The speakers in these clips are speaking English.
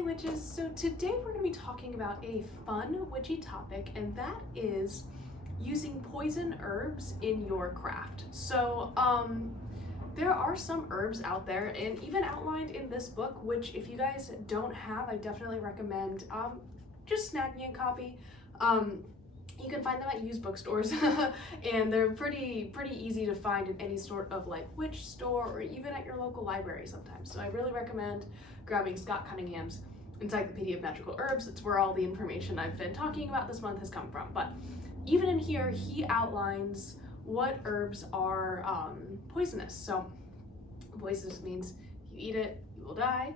Hi witches! So today we're going to be talking about a fun witchy topic, and that is using poison herbs in your craft. So there are some herbs out there and even outlined in this book, which if you guys don't have, I definitely recommend just snagging a copy. You can find them at used bookstores and they're pretty easy to find in any sort of like witch store or even at your local library sometimes. So I really recommend grabbing Scott Cunningham's Encyclopedia of Magical Herbs. It's where all the information I've been talking about this month has come from. But even in here, he outlines what herbs are poisonous. So poisonous means if you eat it, you will die.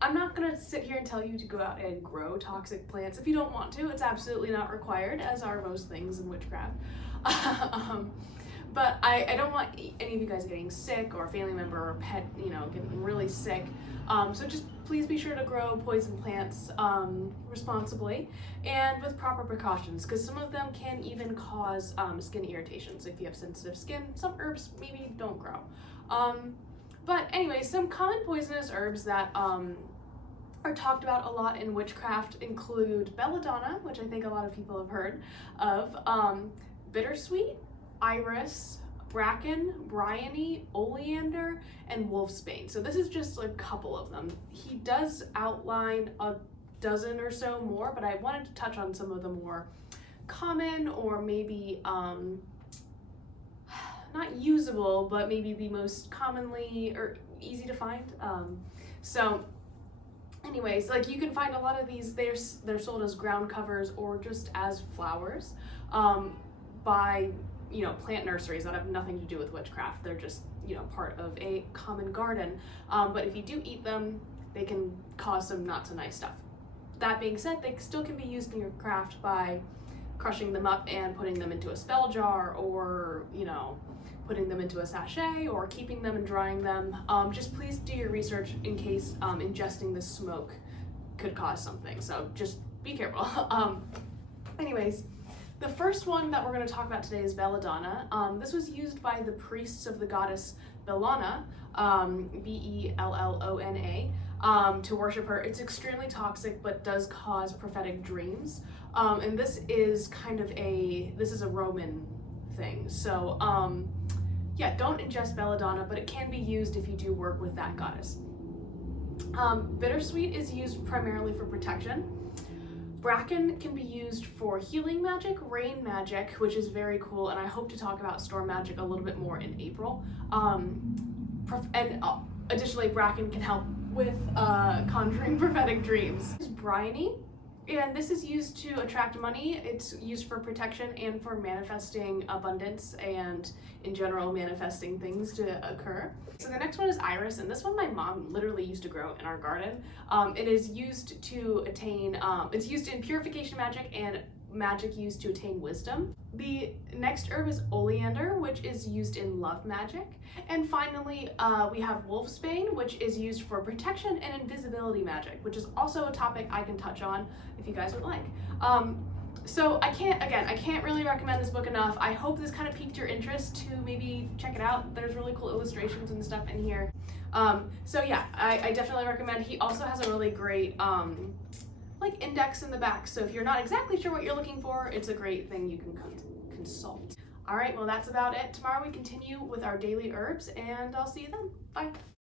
I'm not gonna sit here and tell you to go out and grow toxic plants if you don't want to. It's absolutely not required, as are most things in witchcraft. But I don't want any of you guys getting sick or a family member or pet, getting really sick. So just please be sure to grow poison plants responsibly and with proper precautions, because some of them can even cause skin irritations. If you have sensitive skin, some herbs maybe don't grow. But anyway, some common poisonous herbs that are talked about a lot in witchcraft include belladonna, which I think a lot of people have heard of, bittersweet, iris, bracken, bryony, oleander, and wolfsbane. So this is just a couple of them. He does outline a dozen or so more, but I wanted to touch on some of the more common or maybe not usable, but maybe the most commonly or easy to find. So anyways, like you can find a lot of these, they're sold as ground covers or just as flowers by plant nurseries that have nothing to do with witchcraft. They're just part of a common garden, but if you do eat them, they can cause some not so nice stuff. That being said, they still can be used in your craft by crushing them up and putting them into a spell jar, or putting them into a sachet, or keeping them and drying them. Just please do your research in case ingesting the smoke could cause something, so just be careful. Anyways, the first one that we're going to talk about today is belladonna. This was used by the priests of the goddess Belladonna, Bellona, to worship her. It's extremely toxic, but does cause prophetic dreams. And this is this is a Roman thing. So yeah, don't ingest belladonna, but it can be used if you do work with that goddess. Bittersweet is used primarily for protection. Bracken can be used for healing magic, rain magic, which is very cool, and I hope to talk about storm magic a little bit more in April. Additionally, bracken can help with conjuring prophetic dreams. This is bryony, and this is used to attract money. It's used for protection and for manifesting abundance and in general manifesting things to occur. So the next one is iris, and this one my mom literally used to grow in our garden. It is used to attain, it's used in purification magic and magic used to attain wisdom. The next herb is oleander, which is used in love magic. And finally, we have wolfsbane, which is used for protection and invisibility magic, which is also a topic I can touch on if you guys would like. So I can't really recommend this book enough. I hope this kind of piqued your interest to maybe check it out. There's really cool illustrations and stuff in here. So yeah, I definitely recommend. He also has a really great like index in the back, so if you're not exactly sure what you're looking for, it's a great thing you can consult. All right, well that's about it. Tomorrow we continue with our daily herbs, and I'll see you then. Bye.